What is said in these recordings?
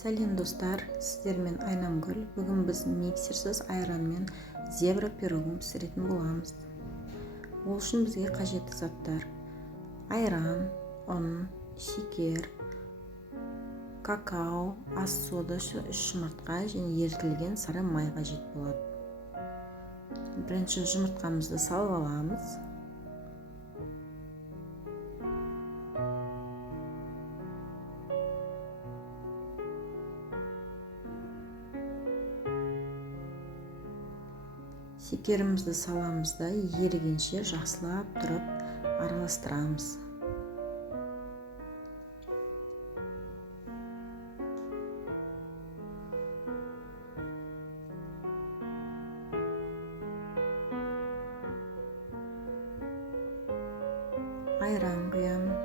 Сәлем достар, сіздермен Айнамгүл. Бүгін біз миксерсіз айран мен зебра пирогын пісіретін боламыз. Ол үшін бізге қажетті заттар: айран, ұн, шекер, какао, ас сода, 3 жұмыртқа және ерітілген сары май қажет болады. Бірінші жұмыртқамызды салып аламыз. Шекерімізді саламыз да ерігенше жақсылап тұрып араластырамыз. Айран құямын.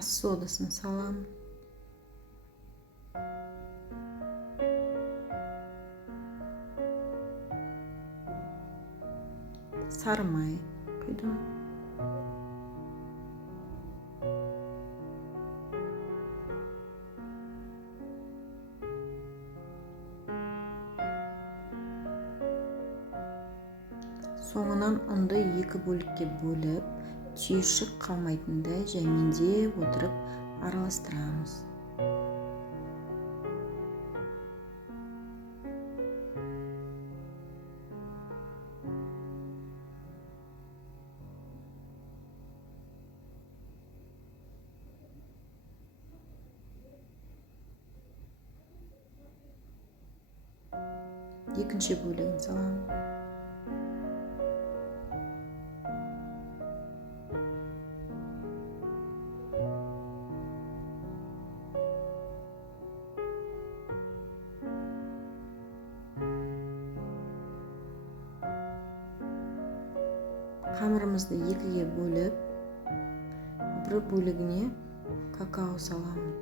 Ас содасын саламын. Сары май құйдым. Соңынан ұнды 2 бөлікке бөліп, түйіршік қалмайтындай жәймендеп отырып араластырамыз. Екінші бөлігін саламын. Қамырымызды 2-ге бөліп, бір бөлігіне какао саламын.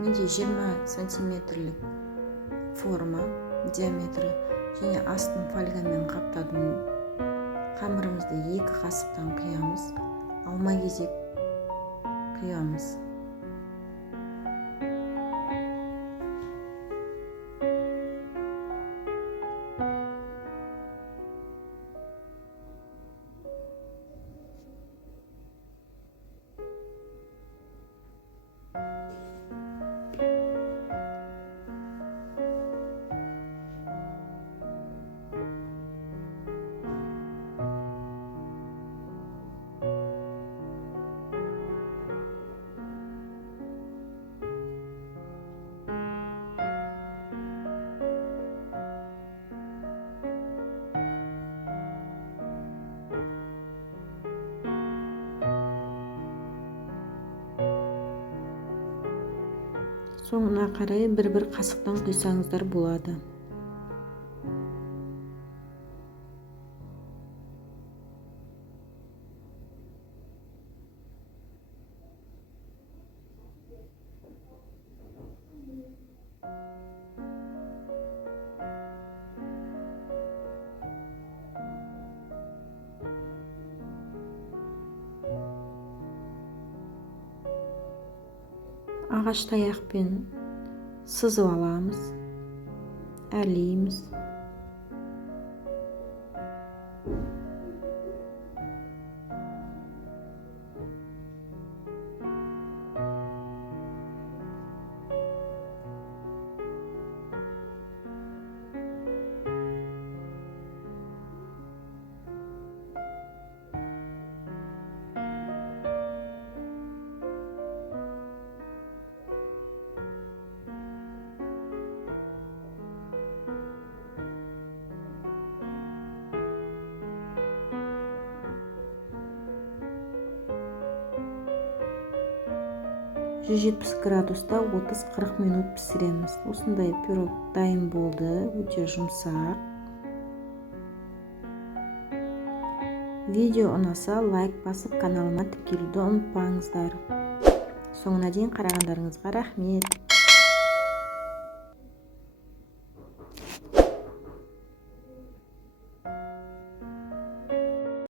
Менде 20 сантиметрлік форма, диаметрі және астын фольгамен қаптадым. Қамырымызды 2 қасықтан құямыз, алма-кезек құямыз. Соңына қарай бір қасықтан құйсаңыздар болады. Ағаш таяқпен сызып аламыз, әрлейміз. 170 градуста 30-40 минут пісіреміз. Осындай пирог дайын болды, өте жұмсақ. Видео ұнаса лайк басып каналыма тіркелуді ұмытпаңыздар. Соңына дейін қарағандарыңызға рахмет.